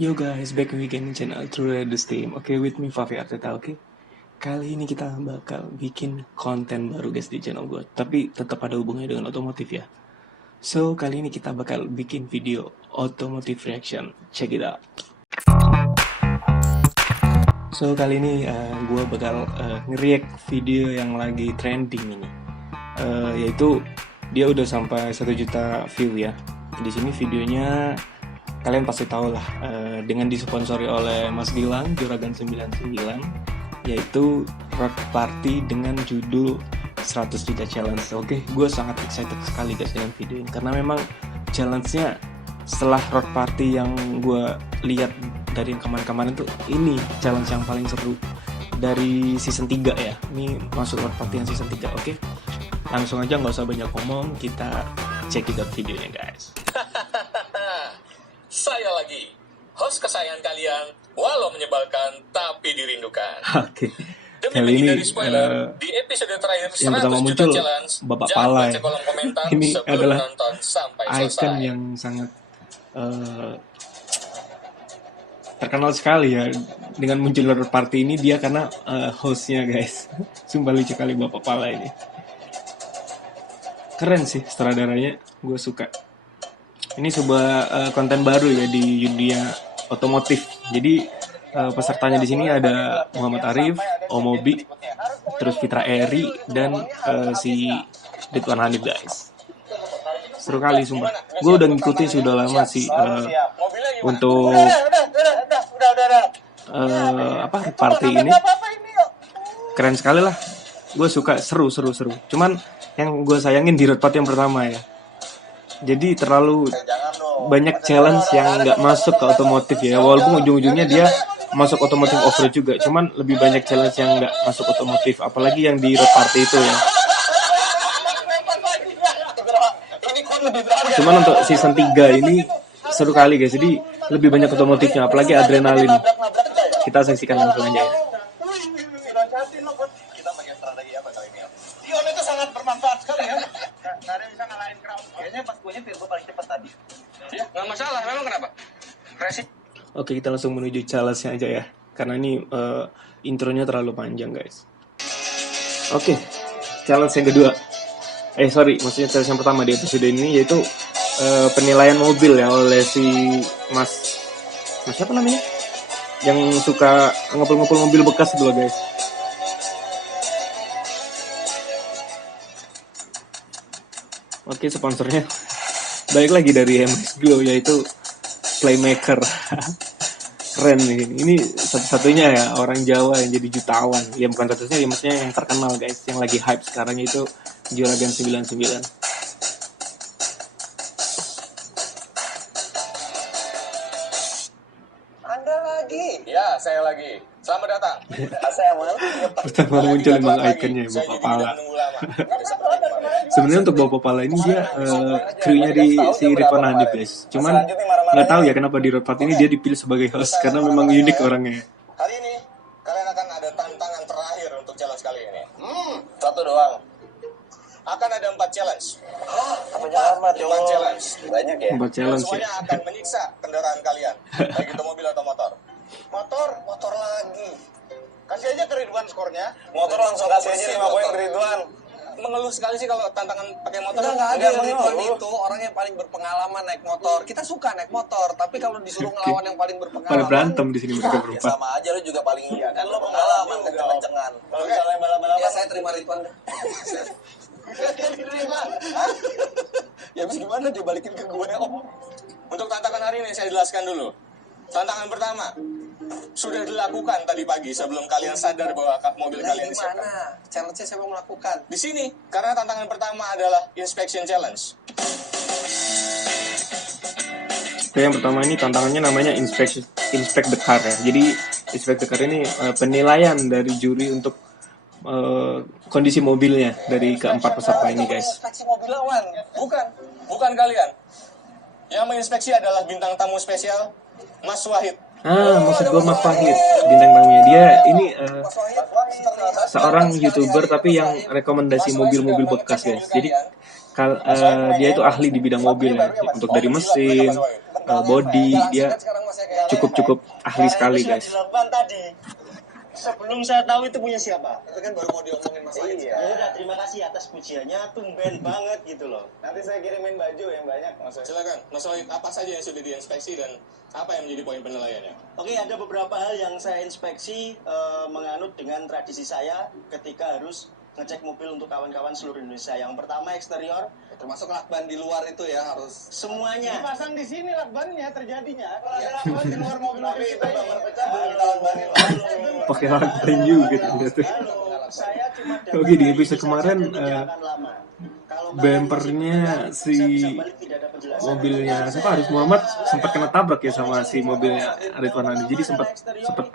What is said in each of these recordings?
Yo guys, back again in channel True Riders Team. Oke, with me Fafi Arteta. Oke, kali ini kita bakal bikin konten baru guys di channel gue. Tapi tetap ada hubungannya dengan otomotif ya. So, kali ini kita bakal bikin video automotive reaction. Check it out. So, kali ini gue bakal nge-react video yang lagi trending ini. Yaitu dia udah sampai 1 juta view ya. Di sini videonya kalian pasti tahu lah, dengan disponsori oleh Mas Gilang Juragan 99, yaitu rock party dengan judul 100 juta challenge. Oke, gue sangat excited sekali guys dengan video ini karena memang challenge-nya setelah rock party yang gue lihat dari yang kemarin-kemarin tuh, ini challenge yang paling seru dari season 3 ya. Ini masuk rock party yang season 3. Oke, langsung aja nggak usah banyak ngomong, kita check it out videonya guys. Saya lagi, host kesayangan kalian, walau menyebalkan tapi dirindukan. Oke. Demi Kali ini menghindari spoiler, di episode terakhir yang pertama 100 muncul juta challenge, Bapak jangan Pala baca ya. kolom komentar Ini sebelum adalah nonton sampai icon selesai. yang sangat terkenal sekali ya dengan muncul party ini dia karena hostnya guys. Sumpah lucu kali Bapak Pala ini. Keren sih sutradaranya, gue suka. Ini sebuah konten baru ya di dunia otomotif. Jadi pesertanya di sini ada Muhammad Arif, Omobi, terus Fitra Eri dan si Ridwan Hanif guys. Seru kali sumpah. Gue udah ngikutin sudah lama sih untuk party ini. Keren sekali lah. Gue suka, seru. Cuman yang gue sayangin di road party yang pertama ya. Jadi terlalu banyak challenge yang nggak masuk ke otomotif ya. Walaupun ujung-ujungnya dia masuk otomotif off-road juga. Cuman lebih banyak challenge yang nggak masuk otomotif. Apalagi yang di road party itu ya. Cuman untuk season 3 ini seru kali guys. Jadi lebih banyak otomotifnya. Apalagi adrenalin. Kita saksikan langsung aja ya. Kita pakai strategi apa kali ini? Dion itu sangat bermanfaat sekali ya. Nggak ada yang bisa ngalahin crowd. Kayaknya pas gue nyetir gue paling cepat tadi. Ya, nggak masalah. Memang kenapa? Oke, kita langsung menuju challenge-nya aja ya. Karena ini intronya terlalu panjang guys. Oke, challenge yang kedua. Maksudnya challenge yang pertama di episode ini yaitu penilaian mobil ya oleh si Mas siapa namanya? Yang suka ngepel-ngepel mobil bekas itu loh guys. Oke, sponsornya balik lagi dari MS Glow yaitu Playmaker. Keren nih. Ini satu-satunya ya orang Jawa yang jadi jutawan. Ya bukan satu-satunya, ya maksudnya yang terkenal guys, yang lagi hype sekarang itu Juragan 99. Anda lagi? Ya, saya lagi. Selamat datang. Saya mau. Pertama muncul emang ikonnya ya, Bapak Pala. Sebenarnya untuk Bapak Pala ini dia krunya di si Ridwan Hanif guys. Cuman nggak tahu ya kenapa di road party ini dia dipilih sebagai host karena memang unik orangnya. Hari ini kalian akan ada tantangan terakhir untuk challenge kali ini. Satu doang. Akan ada 4 challenge. Empat challenge. Banyak ya. 4 challenge ya. Semuanya akan menyiksa kendaraan kalian, baik itu mobil atau motor. Motor lagi. Kasih aja ke Ridwan skornya. Motor langsung kasih aja 5 poin ke Ridwan. Mengeluh sekali sih kalau tantangan pakai motor. Enggak ada. Ridwan itu orang yang paling berpengalaman naik motor. Kita suka naik motor, tapi kalau disuruh ngelawan yang paling berpengalaman. Pada berantem di sini mereka Ya berempat. sama aja, lu juga paling kan lo pengalaman kenceng-kencengan. Kalau misalnya balap-balapan. Ya saya terima Ridwan deh. Ya habis gimana dia balikin ke gue om. Untuk tantangan hari ini saya jelaskan dulu. Tantangan pertama sudah dilakukan tadi pagi sebelum kalian sadar bahwa mobil kalian disiapkan. Gimana? Challenge-nya siapa melakukan? Di sini karena tantangan pertama adalah inspection challenge. Oke, yang pertama ini tantangannya namanya inspect the car ya. Jadi inspect the car ini penilaian dari juri untuk kondisi mobilnya dari keempat peserta ini guys. Inspeksi mobil lawan. Bukan kalian. Yang menginspeksi adalah bintang tamu spesial Mas Wahid. Maksud gue Mas Wahid bintang tamunya. Dia ini seorang YouTuber tapi yang rekomendasi mobil-mobil bekas guys. Jadi dia itu ahli di bidang mobil ya, untuk dari mesin, body, dia Sekarang masih kayak cukup ahli sekali Sudah guys. dilakukan tadi. Sebelum saya tahu itu punya siapa. itu kan baru mau diomongin Mas Wahid. Iya. Ya udah, terima kasih atas pujiannya, tumben banget gitu loh. Nanti saya kirimin baju yang banyak, Mas. Silakan, Mas Wahid, apa saja yang sudah diinspeksi dan apa yang menjadi poin penilaiannya? Oke, ada beberapa hal yang saya inspeksi menganut dengan tradisi saya ketika harus ngecek mobil untuk kawan-kawan seluruh Indonesia. Yang pertama eksterior, Termasuk lakban di luar itu ya harus. semuanya. Dipasang di sini lakbannya terjadinya. Kalau ada lakban di luar mobil-mobil itu kita ini. bumper pecah belum kita lakbanin. Pakai lakban juga ternyata. Saya cuma Oke, di episode kemarin, Kalau bumpernya si mobilnya siapa Arif Muhammad sempat kena tabrak ya sama si mobilnya Ridwan Hanif, jadi sempat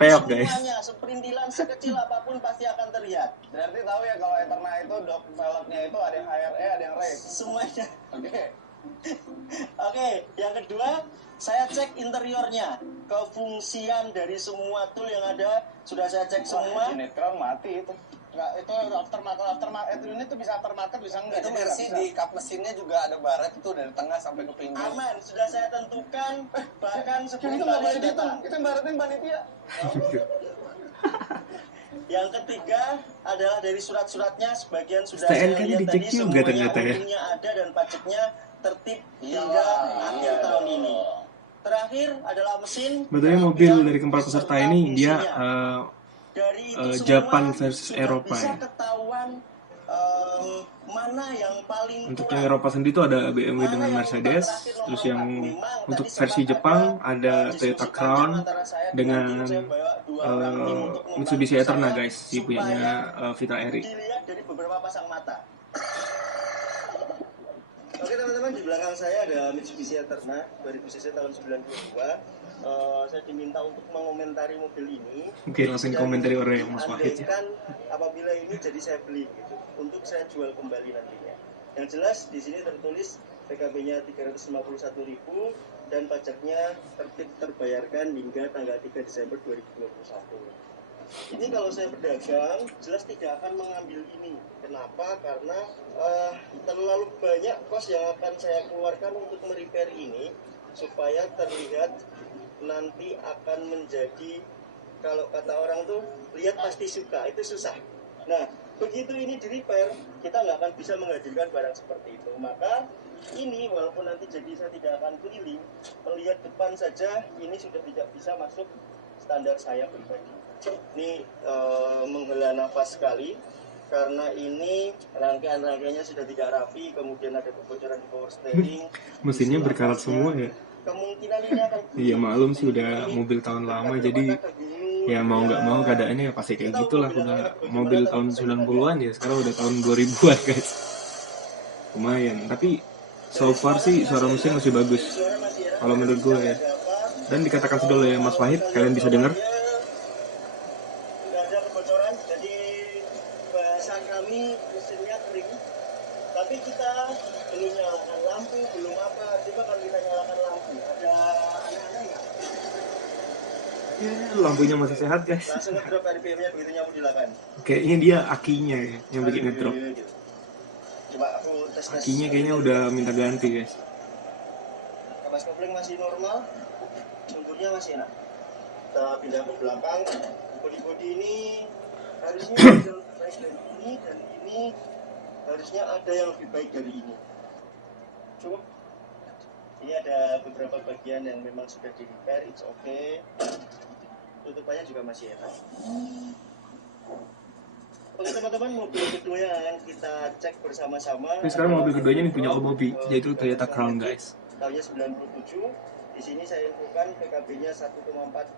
peok guys. Seperintilan sekecil apapun pasti akan terlihat. Berarti tahu ya kalau Eterna itu dok velgnya itu ada yang HRE, ada yang race. Semuanya. Oke. Oke, yang kedua saya cek interiornya, kefungsian dari semua tool yang ada sudah saya cek semua. Sinetron mati itu. Enggak, itu aftermarket ini tuh bisa aftermarket bisa enggak. Itu Jadi Mercy nggak bisa. di kap mesinnya juga ada baret itu dari tengah sampai ke pinggir. Aman, sudah saya tentukan bahkan Jadi sebelum itu nggak boleh kalian dihitung. datang. Itu ibaratnya panitia. Yang ketiga adalah dari surat-suratnya sebagian sudah STNK saya nya lihat dicek tadi, juga semuanya ternyata ya. untungnya ada dan pajaknya tertib hingga akhir tahun ini. Terakhir adalah mesin. Betulnya mobil dari keempat peserta ini dia Dari itu semua Japan versus sudah Eropa bisa ya. ketahuan mana yang paling Untuk kurang. yang Eropa sendiri itu ada BMW dengan Mercedes, terus yang untuk versi Jepang ada Toyota Crown dengan Mitsubishi Eterna guys, si punyanya Vita Eri. Dilihat dari beberapa pasang mata. Oke teman-teman, di belakang saya ada Mitsubishi Eterna 2000cc tahun 92. Saya diminta untuk mengomentari mobil ini. Oke, langsung komentari oleh Mas Wahid ya. Andaikan apabila ini jadi saya beli gitu, untuk saya jual kembali nantinya. Yang jelas di sini tertulis PKB-nya 351.000 dan pajaknya terbayarkan hingga tanggal 3 Desember 2021. Ini kalau saya berdagang jelas tidak akan mengambil ini. Kenapa? Karena terlalu banyak kos yang akan saya keluarkan untuk merepair ini supaya terlihat nanti akan menjadi, kalau kata orang tuh lihat pasti suka, itu susah. Nah begitu ini di repair kita nggak akan bisa menghadirkan barang seperti itu. Maka ini walaupun nanti jadi saya tidak akan keliling melihat depan saja, ini sudah tidak bisa masuk standar saya pribadi. Ini menghela nafas sekali karena ini rangkaian-rangkaiannya sudah tidak rapi, kemudian ada kebocoran di power steering. Mesinnya berkarat semua ya. Kemungkinan ini akan Iya maklum sih udah mobil tahun lama, jadi ya mau nggak mau keadaannya ya pasti kayak gitulah. Udah mobil tahun 90-an ya, sekarang udah tahun 2000-an guys. Lumayan, tapi so far sih suara mesin masih bagus kalau menurut gue ya. Dan dikatakan sudah oleh Mas Wahid, kalian bisa dengar. Tidak ada kebocoran, jadi bahasa kami mesinnya kering. Tapi kita belum nyalakan lampu, belum apa. Coba kalau kita nyalakan lampu, ada aneh-aneh nggak? Ya, lampunya masih sehat guys. Langsung ngedrop RPM-nya begitu nyamu dilakukan. Kayaknya dia akinya ya yang bikin ngedrop. Coba aku tes. Akinya kayaknya udah minta ganti guys. Kapas kopling masih normal, sumburnya masih enak. Kita pindah ke belakang. Bodi-bodi ini harusnya ada yang lebih baik dari ini, dan ini harusnya ada yang lebih baik dari ini. Cukup. Ini ada beberapa bagian yang memang sudah di repair, it's okay. Tutupannya juga masih enak. Oke teman-teman, mobil kedua yang akan kita cek bersama-sama. Tapi sekarang mobil keduanya nih punya Om Bobby, yaitu Toyota Crown guys. Tahunnya 97. Di sini saya infokan PKB-nya 1,496,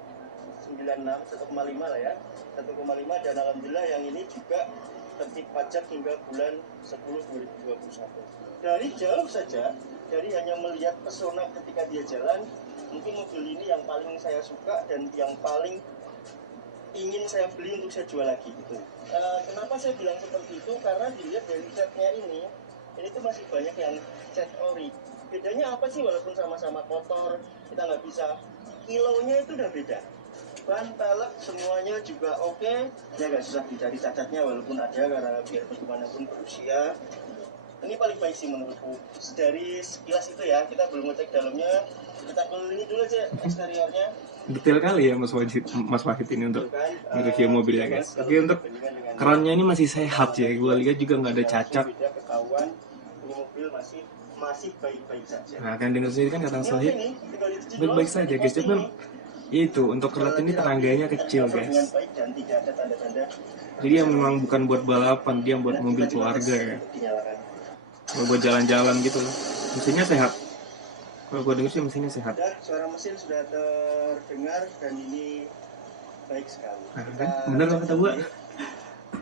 1,5 lah ya. 1,5, dan alhamdulillah yang ini juga tertib pajak hingga bulan 10 2021. Dari jauh saja, dari hanya melihat pesona ketika dia jalan, mungkin mobil ini yang paling saya suka dan yang paling ingin saya beli untuk saya jual lagi gitu. Kenapa saya bilang seperti itu? Karena dilihat dari catnya ini tuh masih banyak yang cat ori. Bedanya apa sih? Walaupun sama-sama kotor, kita nggak bisa, kilonya itu udah beda. Ban, pelek, semuanya juga oke. Ya nggak susah dicari cacatnya, walaupun ada, karena biar bagaimanapun berusia. Ini paling baik sih menurutku. Dari sekilas itu ya, kita belum ngecek dalamnya. Kita kelilingi dulu aja eksteriornya. Detail kali ya Mas Wahid ini untuk nge-review mobilnya guys. Oke, untuk kerannya ini masih sehat ya, gue lihat juga nggak ada cacat. Beda ketahuan, ini mobil masih baik-baik saja. Nah kan dengar sendiri kan kata Wahid baik-baik saja guys, cuman ya itu untuk kerat ini terangganya kecil Dengan guys. baik dan tidak ada tanda-tanda Jadi yang memang bukan buat balapan, dia buat mobil keluarga ya. dinyalakan. Buat jalan-jalan gitu loh. Mesinnya sehat. Kalau gue denger sih mesinnya sehat. Sudah, suara mesin sudah terdengar dan ini baik sekali. Nah, kan? Bener kan kata gue?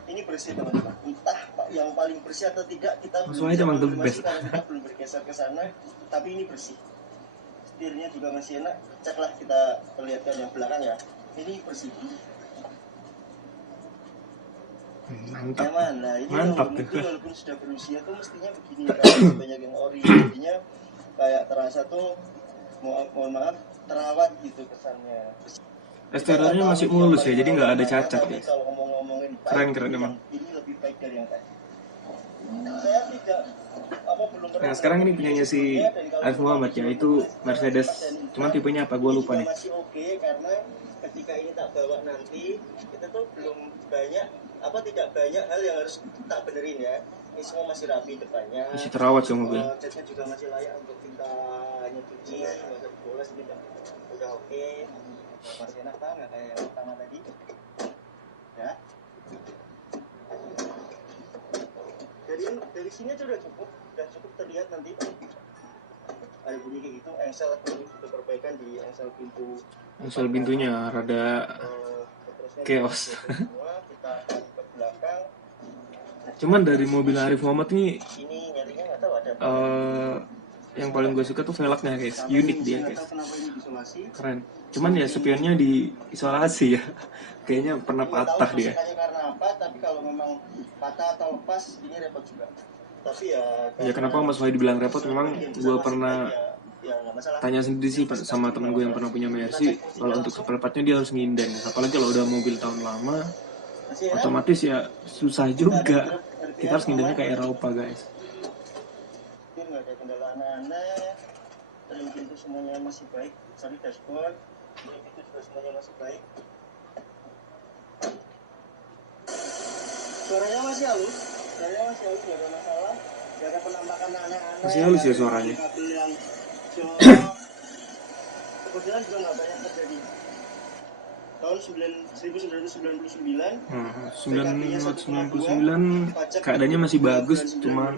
Ini bersih teman-teman. Entah Pak yang paling bersih atau tidak kita Mas belum Wahid bisa emang the konfirmasi best. karena kita belum bergeser ke sana. Tapi ini bersih. Setirnya juga masih enak. Ceklah kita perlihatkan yang belakang ya. Ini bersih. Mantap. Nyaman. Nah ini Mantap mobil tuh. walaupun sudah berusia tuh mestinya begini kan. Banyak yang ori. Jadinya kayak terasa tuh mohon maaf terawat gitu kesannya. Eksteriornya masih mulus ya, jadi nggak ada cacat Tapi guys. kalau ngomong-ngomongin baik, Keren emang. Ini lebih baik dari yang tadi. Saya tidak belum pernah. Nah sekarang ini punyanya si Arif Muhammad ya, itu Mercedes. Cuman tipenya apa? Gue lupa nih. Masih oke karena ketika ini tak bawa nanti kita tuh belum banyak tidak banyak hal yang harus tak benerin ya. Ini semua masih rapi depannya. Masih terawat sih mobil. Catnya juga masih layak untuk kita nyuci, nggak usah diboles, ini udah oke. Masih enak kan, nggak kayak yang pertama tadi. Ya. Dari sini aja udah cukup terlihat nanti. Ada bunyi kayak gitu, engsel itu perbaikan di engsel pintu. Engsel pintunya rada chaos. Semua kita akan ke belakang. Cuman dari mobil Arif Muhammad ini Ini nyarinya nggak tahu ada. yang paling gue suka tuh velgnya guys, unik dia Nggak guys, tahu kenapa ini diisolasi. keren. Cuman ya spionnya diisolasi ya, kayaknya pernah patah dia. Sukanya karena apa? Tapi kalau memang patah atau lepas, ini repot juga. Tapi ya. Ya kenapa Mas Wahid bilang repot? Memang gue pernah Ya nggak masalah. tanya sendiri sih sama teman gue yang pernah punya Mercy, kalau untuk seperempatnya dia harus nginden. Apalagi kalau udah mobil tahun lama, Masih enak. otomatis ya susah juga. Kita harus ngindennya kayak Eropa guys. Nggak ada kendala aneh-aneh. Rem pintu semuanya masih baik. Sorry dashboard. Ini pintu juga semuanya masih baik. Suaranya masih halus. Nggak ada masalah. Nggak ada penampakan aneh-aneh. Masih halus ya suaranya. Kabel yang kebetulan juga nggak banyak terjadi. Tahun 1999. 1999 keadaannya masih bagus, cuma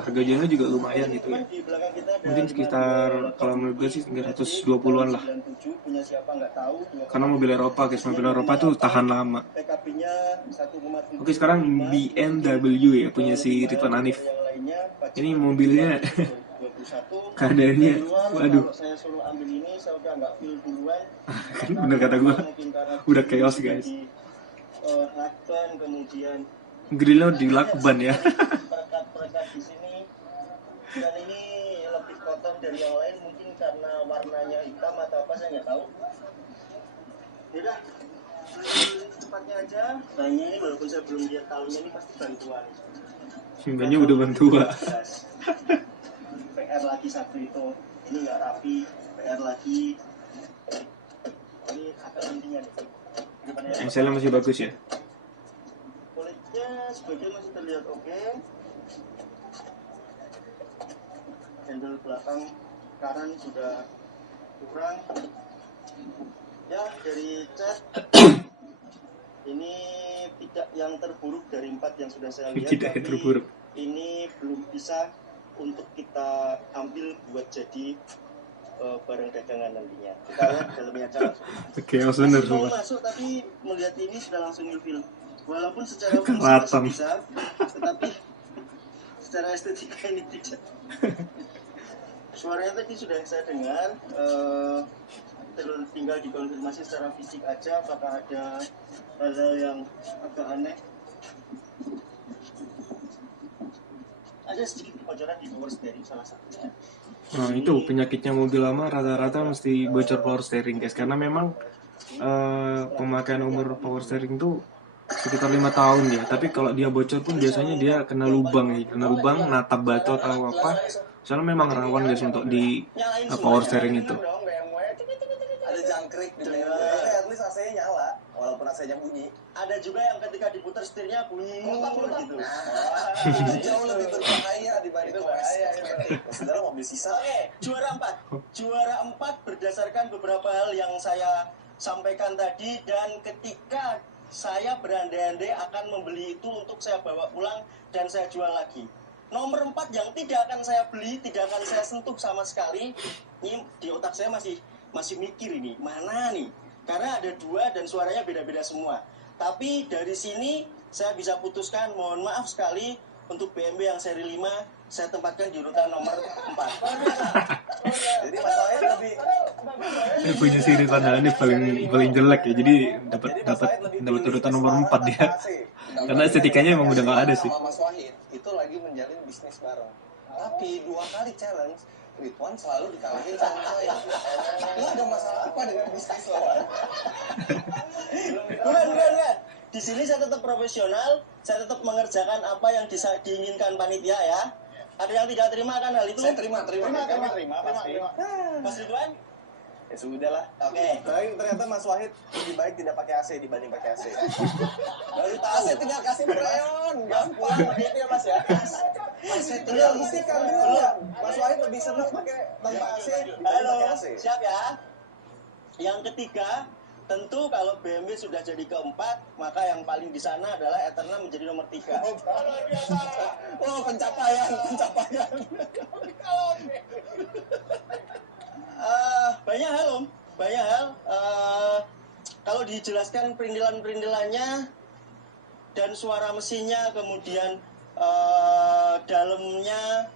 harga jualnya juga lumayan gitu ya. Di belakang kita ada Mungkin sekitar kalau menurut gue sih 320-an lah. 97, punya siapa nggak tahu. Karena mobil Eropa guys, mobil Eropa tuh tahan lama. PKP-nya 1,7. Oke sekarang BMW ya, punya si Ridwan Hanif. Yang lainnya Ini mobilnya 21. keadaannya, waduh, Kalau saya suruh ambil ini, saya udah nggak feel duluan. kan bener kata gue, Mungkin karena udah chaos guys. lakban, kemudian Grillnya di lakban ya. perekat-perekat di sini, dan ini lebih kotor dari yang lain mungkin karena warnanya hitam atau apa saya nggak tahu. Yaudah, cepatnya aja. Nah ini walaupun saya belum lihat tahunnya ini pasti bantuan. Simbanya udah bantua. PR lagi satu itu, ini nggak rapi. PR lagi. Ini agak intinya nih. Engselnya masih bagus ya. Kulitnya sebagian masih terlihat oke. Handle belakang kanan sudah kurang. Ya dari cat ini tidak yang terburuk dari 4 yang sudah saya lihat. Tidak yang terburuk. Ini belum bisa untuk kita ambil buat jadi barang dagangan nantinya. Kita lihat dalamnya aja langsung. Oke, harus bener Masih mau sumpah. masuk tapi melihat ini sudah langsung ilfil. Walaupun secara fungsi Kelihatan. masih bisa, tetapi secara estetika ini tidak. Suaranya tadi sudah saya dengar. Tinggal dikonfirmasi secara fisik aja apakah ada hal-hal yang agak aneh. Ada sedikit kebocoran di power steering salah satunya. Nah itu penyakitnya mobil lama rata-rata mesti bocor power steering guys, karena memang pemakaian umur power steering tuh sekitar 5 tahun dia. Tapi kalau dia bocor pun biasanya dia kena lubang ya, kena lubang, natap batu atau apa. Soalnya memang rawan guys untuk di power steering itu. Ada jangkrik di BMW. Tapi at least AC-nya nyala, walaupun AC-nya bunyi. Ada juga yang ketika diputar setirnya bunyi gitu. Itu jauh lebih berbahaya dibanding Itu bahaya, kosmetik. Saudara mobil sisa. Oke, juara 4. Juara 4 berdasarkan beberapa hal yang saya sampaikan tadi, dan ketika saya berandai-andai akan membeli itu untuk saya bawa pulang dan saya jual lagi. Nomor 4 yang tidak akan saya beli, tidak akan saya sentuh sama sekali. Ini di otak saya masih mikir ini, mana nih? Karena ada 2 dan suaranya beda-beda semua. Tapi dari sini saya bisa putuskan, mohon maaf sekali, untuk BMW yang seri 5 saya tempatkan di urutan nomor 4. Jadi Mas Wahid lebih Ini punya siri ini paling jelek ya. Jadi dapat urutan nomor 4 dia. Karena estetikanya emang udah nggak ada sih. Sama Mas Wahid itu lagi menjalin bisnis bareng. Tapi 2 kali challenge, Ridwan selalu dikalahin sama saya. Lu ada masalah apa dengan bisnis lo? Bukan. Di sini saya tetap profesional, saya tetap mengerjakan apa yang diinginkan panitia ya. Ada yang tidak terima kan hal itu? Saya terima. pasti. Mas Ridwan? Ya sudah lah. Oke. Tapi ternyata Mas Wahid lebih baik tidak pakai AC dibanding pakai AC. Baru tahu saya tinggal kasih freon, gampang gitu ya Mas ya. Saya tinggal isikan dulu. Mas Wahid lebih senang pakai tanpa AC dibanding Halo, pakai AC. siap ya. Yang ketiga, tentu kalau BMW sudah jadi keempat, maka yang paling di sana adalah Eterna menjadi nomor 3. Oh, pencapaian. Banyak hal Om, banyak hal. Kalau dijelaskan perintilan-perintilannya dan suara mesinnya, kemudian dalamnya,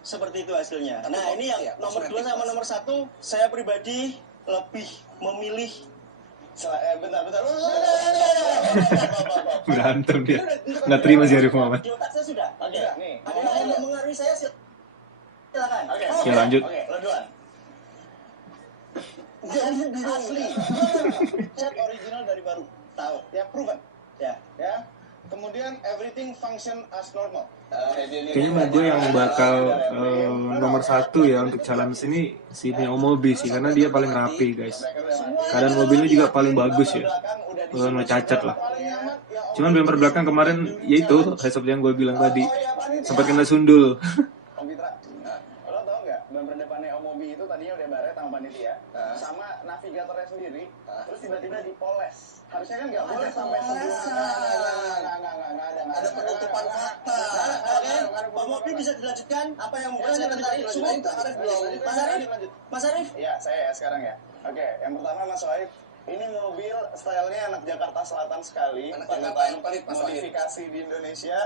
seperti itu hasilnya. Nah ini yang nomor 2 sama nomor 1, saya pribadi lebih memilih. Bentar. Berantem dia. Nggak terima sih Arif Muhammad. Di otak saya sudah. Oke. Nih. Ada yang mau mengaruhi saya, silakan. Oke. Ya lanjut. Oke, lo duluan. Asli. Cat original dari baru. Tahu. Ya, proven. Ya. Ya. Kemudian everything function as normal. Kayaknya mau gue yang bakal nomor 1 ya untuk challenge ini si Neo Mobi sih, karena dia paling rapi guys. Keadaan mobilnya juga paling bagus ya, nggak cacat lah. Cuman bumper belakang kemarin yaitu seperti yang gue bilang tadi, sempat kena sundul. Om Fitra, lo tau nggak bumper depannya Om Mobi itu tadinya udah baret sama panitia, sama navigatornya sendiri, terus tiba-tiba dipoles. Harusnya kan nggak boleh sampai sebelum. Nggak ada. Ada penutupan fakta. Oke, Pak Mobi bisa dilanjutkan apa yang mungkin saya tertarik. Semua Itu Arif belum. Mas Arif. Iya, saya ya sekarang ya. Oke, yang pertama Mas Wahid, ini mobil stylenya anak Jakarta Selatan sekali. Anak Panutan Jakarta yang paling Mas Wahid. modifikasi di Indonesia.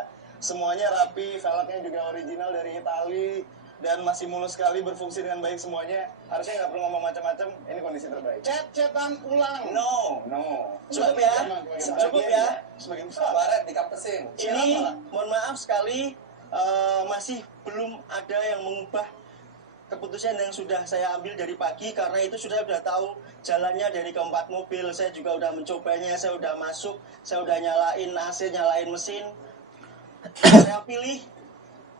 Semuanya rapi, velgnya juga original dari Itali. Dan masih mulus sekali, berfungsi dengan baik semuanya. Harusnya nggak perlu ngomong macam-macam, ini kondisi terbaik. Cetan ulang. No. Cukup ya. Cukup ya. Sebagian Baret dikampesin. Ini mohon maaf sekali, masih belum ada yang mengubah keputusan yang sudah saya ambil dari pagi, karena itu sudah tahu jalannya dari keempat mobil. Saya juga udah mencobanya, saya udah masuk, saya udah nyalain AC, nyalain mesin. Saya pilih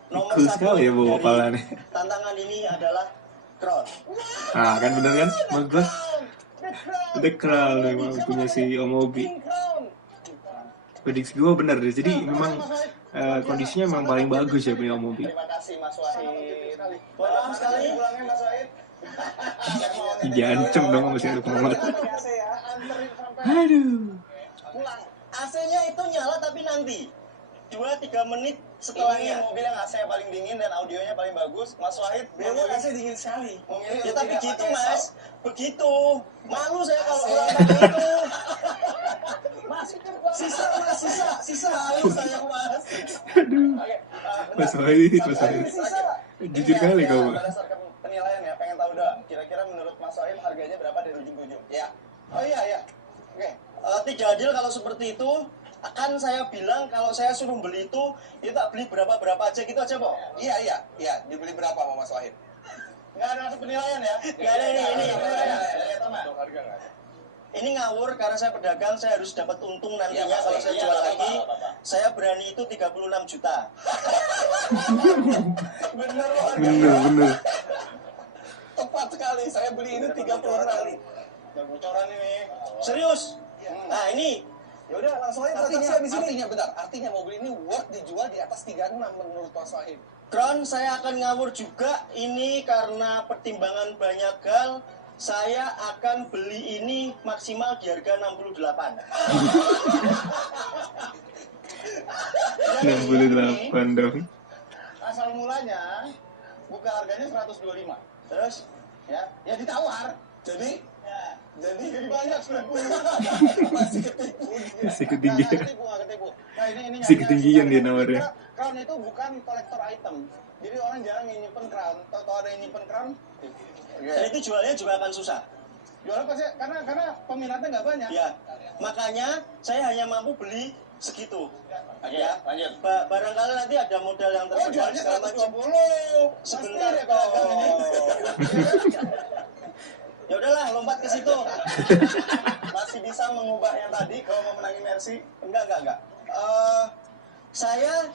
nomor Cool 1 sekali ya bawa kepala nih. tantangan ini adalah Crown. Ah kan bener kan maksud gue. The Crown memang punya si Om Mobi. Prediksi gue bener deh, jadi memang kondisinya memang paling bagus ya punya Om Mobi. Terima kasih Mas Wahid. Mohon maaf sekali. Pulangnya Mas Wahid. Diancem dong sama si Arif Muhammad. AC ya, anterin sampai Aduh. pulang. AC-nya itu nyala tapi nanti 2-3 menit Ini setelahnya. mobil yang AC paling dingin dan audionya paling bagus. Mas Wahid, BMW AC dingin sekali. memilih Ya untuk tapi tidak gitu pakai mas, sound. begitu. Malu saya kalau pulang pakai itu. Mas, Sisa malu saya mas. Aduh. Oke, Mas Wahid, Mas Wahid. Jujur kali kau. Berdasarkan penilaian ya, pengen tahu doang. Kira-kira menurut Mas Wahid harganya berapa dari ujung ke ujung? Ya. Oh iya. Oke. Tidak adil kalau seperti itu. Akan saya bilang kalau saya suruh beli itu tak beli berapa aja gitu aja kok. Iya. Dibeli berapa sama Mas Wahid? Nggak ada masuk penilaian ya? Nggak ada ini. Ada Tama? Harga nggak? ini ngawur karena saya pedagang, saya harus dapat untung nantinya Iya, kalau saya iya, jual apa-apa, lagi. apa-apa. Saya berani itu 36 juta. Bener loh. Bener. Tepat sekali. Saya beli ini 30 kali. Dan bocoran ini. Serius? Nah ini Ya udah langsung aja transaksi habis ini. Artinya mobil ini worth dijual di atas 36 menurut Mas Wahid. Crown saya akan ngawur juga ini karena pertimbangan banyak hal. Saya akan beli ini maksimal di harga 68. 68 dong. Asal mulanya buka harganya 125. Terus Ya ditawar. Jadi Jadi banyak 90. masih ketipu. Masih ketinggian. Nggak ketipu. Nah, ini Masih ketinggian dia nawarnya. Crown itu bukan kolektor item. Jadi orang jarang yang nyimpen crown. Tahu ada yang nyimpen crown? dan itu jualnya juga akan susah. Jualnya pasti karena peminatnya nggak banyak. Ya, makanya saya hanya mampu beli segitu. Ya, lanjut. Barangkali nanti ada modal yang Oh, tersedia jualnya segala macam. 120. Sebentar Pasti deh pedagang ini. Ya udahlah, lompat ke situ. Masih bisa mengubah yang tadi kalau mau menangi Mercy. Enggak. Saya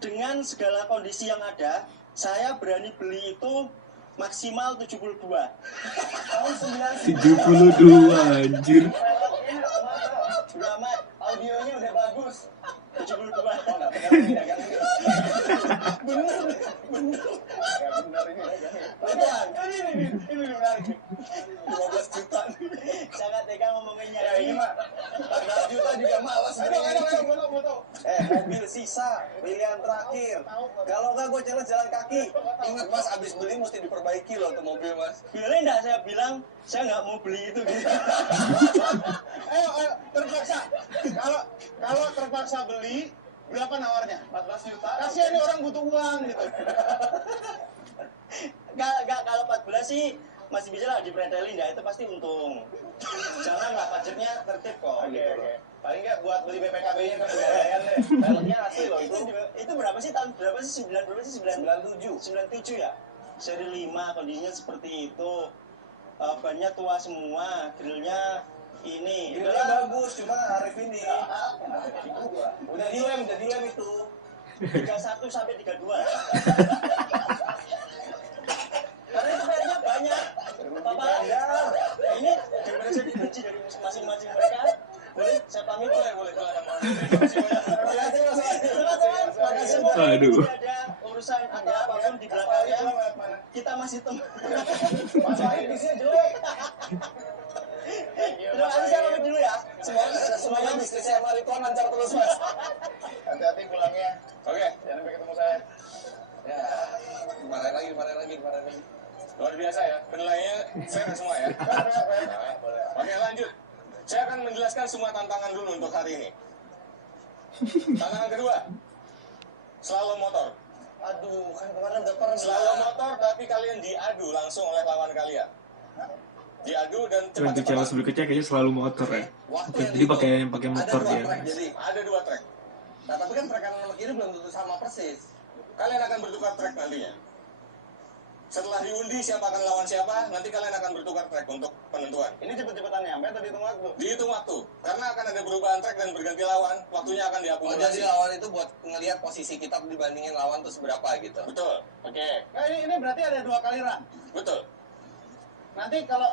dengan segala kondisi yang ada, saya berani beli itu maksimal 72. Tahun 72 anjir. Udah amat, audionya udah bagus. 72. Bener. Ya bener ini. Ini menarik. 12 juta. Sangat tega ngomongnya. Ya ini mah 14 juta juga malas. Ayo, mau tahu. Mobil sisa, pilihan terakhir. Kalau enggak gue challenge jalan kaki. Ingat Mas, abis beli mesti diperbaiki loh tuh mobil Mas. Boleh enggak saya bilang saya nggak mau beli itu gitu. Ayo, terpaksa. Kalau terpaksa beli, berapa nawarnya? 14 juta. Kasihan nih orang butuh uang gitu. Enggak kalau 14 sih masih bisa lah dipretelin ya, itu pasti untung. Janganlah budgetnya tertib kok. Oke. Paling nggak buat beli BPKB-nya kan lumayan deh. Filmnya asli loh Itu berapa sih, tahun berapa sih? 97. 97 ya? Seri 5 kondisinya seperti itu. Bannya tua semua, grillnya ini. Grillnya bagus, cuma Arif ini. Udah dilem itu. 31 sampai 32. Karena itu kayaknya banyak. Papa, ini daripada saya dibenci dari masing-masing mereka, boleh saya pamit boleh. Aduh. Tidak ada urusan atau apapun di belakangnya, kita masih teman. Mas Wahid bisnya jelek. Terima kasih, saya pamit dulu ya. Semoga bisnisnya sama Ridwan lancar terus Mas. Hati-hati pulangnya. Oke. Jangan sampai ketemu saya. Ya, kemarin lagi. Luar biasa ya, penilaiannya fair semua ya. Oke, lanjut. Saya akan menjelaskan semua tantangan dulu untuk hari ini. Tantangan kedua, slalom motor. Aduh, kan kemarin udah pernah. Slalom motor tapi kalian diadu langsung oleh lawan kalian. Diadu dan Untuk challenge berikutnya kayaknya selalu motor ya. Jadi pakai motor dia. Jadi, Ada 2 trek. nah, tapi kan trek kanan sama kiri belum tentu sama persis. Kalian akan bertukar trek nantinya. Setelah diundi siapa akan lawan siapa, nanti kalian akan bertukar trek untuk penentuan. Ini cepet-cepetan nyampe atau dihitung waktu? Dihitung waktu, karena akan ada perubahan trek dan berganti lawan, waktunya akan Oh, jadi diakumulasi. lawan itu buat ngelihat posisi kita dibandingin lawan tuh seberapa gitu. Betul, Oke. Nah ini berarti ada 2 kali run. betul. Nanti kalau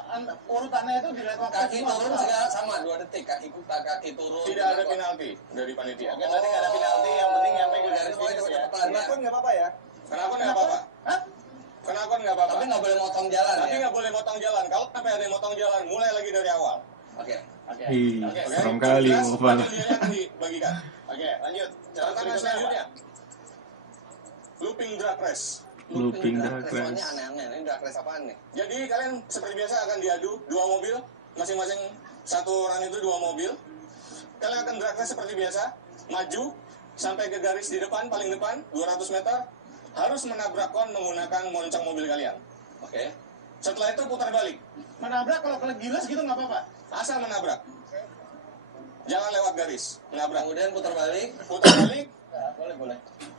urutannya itu dilihat waktu Kaki semua, turun betul? juga sama 2 detik. Kaki turun. Tidak ada penalti dari panitia. Oke, berarti nggak ada penalti, yang penting nyampe ke garis Jadi finish ya. cepet-cepetan. Kenapa nggak apa-apa ya? Kenapa nggak apa-apa? Hah? Kenapa nggak apa-apa? Tapi nggak boleh motong jalan Tapi ya. nggak boleh motong jalan. Kalau sampai ada yang motong jalan, mulai lagi dari awal. Oke. Oke. Ih, Oke. serem kali Jelas, mau pala. hadiahnya akan dibagikan. Oke, lanjut. Tantangan selanjutnya, looping drag race. Looping drag Soalnya race. aneh-aneh. Ini drag race apaan nih? Jadi kalian seperti biasa akan diadu 2 mobil, masing-masing satu run itu 2 mobil. Kalian akan drag race seperti biasa, maju sampai ke garis di depan, paling depan, 200 meter, harus menabrak kon menggunakan moncong mobil kalian. Oke. Setelah itu putar balik, Menabrak kalau gilas gitu nggak apa-apa. asal menabrak. Jangan lewat garis, menabrak. Kemudian putar balik. Putar balik, Boleh.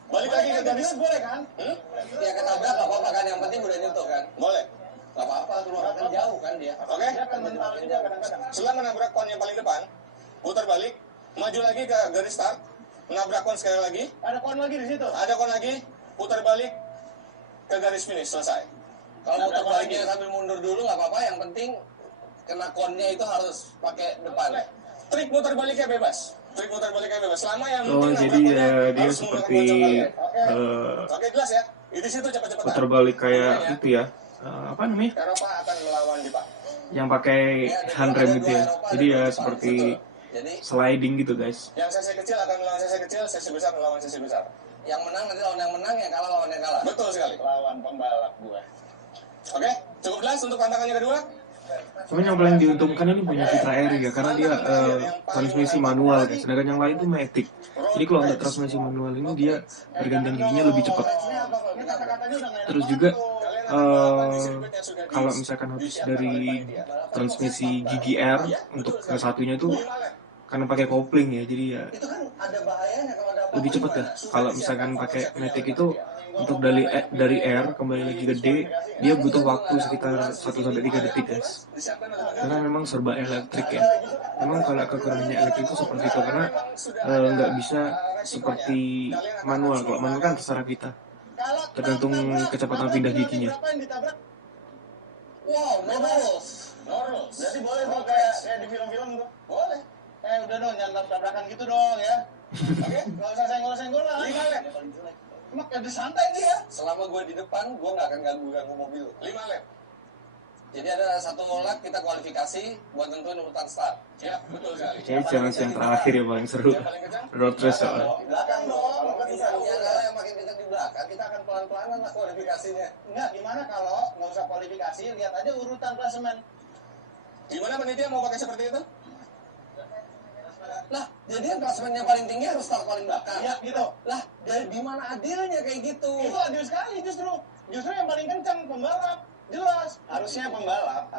balik lagi ke garis. Boleh kan? Hmm? Ya ketabrak nggak apa-apa kan. Yang penting udah nyentuh kan. Boleh. Gak apa-apa, keluar kan jauh kan dia. Oke? Setelah menabrak kon yang paling depan, putar balik, maju lagi ke garis start, nabrak kon sekali lagi. Ada kon lagi di situ. Ada kon lagi, putar balik ke garis finish, selesai. Kalau muter baliknya sambil mundur dulu nggak apa-apa, yang penting kena konnya itu harus pakai depan. Trik muter baliknya bebas. Trik muter baliknya bebas. Selama yang Oh, penting jadi nabrak konnya dia harus seperti menggunakan konco. Oke, jelas ya. Di situ cepat-cepatan. putar balik kayak itu ya. Apa namanya? Eropa akan melawan Jepang. Yang pakai handrem gitu ya. Jadi ya seperti Jadi sliding gitu guys. Yang sesi kecil akan melawan sesi kecil, sesi besar melawan sesi besar. yang menang nanti lawan yang menang, yang kalah lawan yang kalah. Betul sekali. Lawan pembalap gue. Oke, cukup jelas untuk tantangannya kedua? Cuman yang paling diuntungkan ini punya Citra Air ya, karena dia transmisi manual guys. Sedangkan yang lain itu matic. Jadi kalau ada transmisi manual ini dia pergantian giginya lebih cepat. Terus juga kalau misalkan habis dari transmisi gigi R untuk ke satunya itu karena pakai kopling ya, jadi ya Itu kan ada bahayanya kalau ada lebih cepat ya. Kalau misalkan pakai matic itu untuk dari R kembali lagi ke D, dia butuh waktu sekitar 1-3 detik guys. Karena memang serba elektrik ya. Memang kalau kekurangannya elektrik itu seperti itu, karena nggak bisa seperti manual. Kalau manual kan terserah kita, tergantung kecepatan pindah giginya. Wow, no rules. Jadi boleh tuh kayak di film-film tuh. Boleh. Udah dong, jangan tabrakan gitu dong ya. Oke, nggak usah senggol-senggol lah. Emak ada santai dia. Selama gue di depan, gue nggak akan ganggu mobil. 5 lap. Jadi ada satu lap kita kualifikasi buat tentuin urutan start. Ya, betul sekali. Kayaknya challenge yang terakhir ya paling seru. Road race soalnya. Di belakang dong. Yang makin kencang di belakang, kita akan pelan-pelanan lah kualifikasinya. Enggak, gimana kalau nggak usah kualifikasi, lihat aja urutan klasemen. Gimana panitia mau pakai seperti itu? Lah, jadi yang klasemennya paling tinggi harus start paling belakang. Iya, gitu. Lah, dari di mana adilnya kayak gitu? Itu adil sekali justru. Justru yang paling kencang pembalap. Jelas. Harusnya pembalap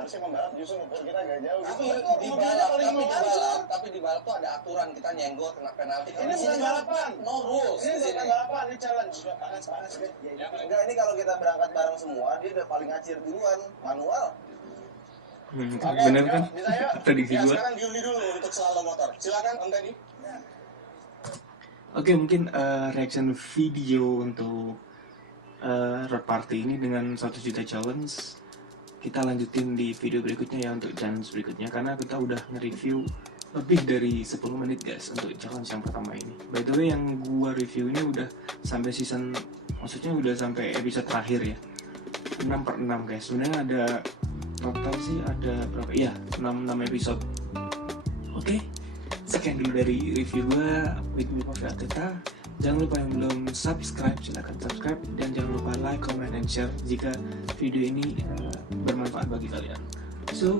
justru ngumpul kita agak jauh. Tapi Betul, di mobilnya balap, paling melancar. tapi di balap tuh ada aturan, kita nyenggol kena penalti. Ini bukan balapan. No rules. Ini di bukan sini. balapan, ini challenge. Panas. Enggak, ini kalau kita berangkat bareng semua, dia udah paling ngacir duluan, manual. Bener kan? Bisa ya? Prediksi Ya, gua. sekarang diundi dulu untuk slalom motor. Silakan Om Teddy. Oke, mungkin reaction video untuk road party ini dengan 1 juta challenge kita lanjutin di video berikutnya ya, untuk challenge berikutnya, karena kita udah nge-review lebih dari 10 menit guys untuk challenge yang pertama ini. By the way, yang gua review ini udah sampai season, maksudnya udah sampai episode terakhir ya, 6/6 guys. Sebenarnya ada total sih ada berapa? Iya, 6 episode. Oke, sekian dulu dari review gua with me Coffee Ateta. Jangan lupa yang belum subscribe, silahkan subscribe, dan jangan lupa like, comment, and share jika video ini bermanfaat bagi kalian. So,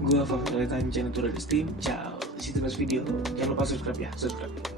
gua Coffee Ateta, channel Tour Team. Ciao. See you next video. Jangan lupa subscribe ya, subscribe.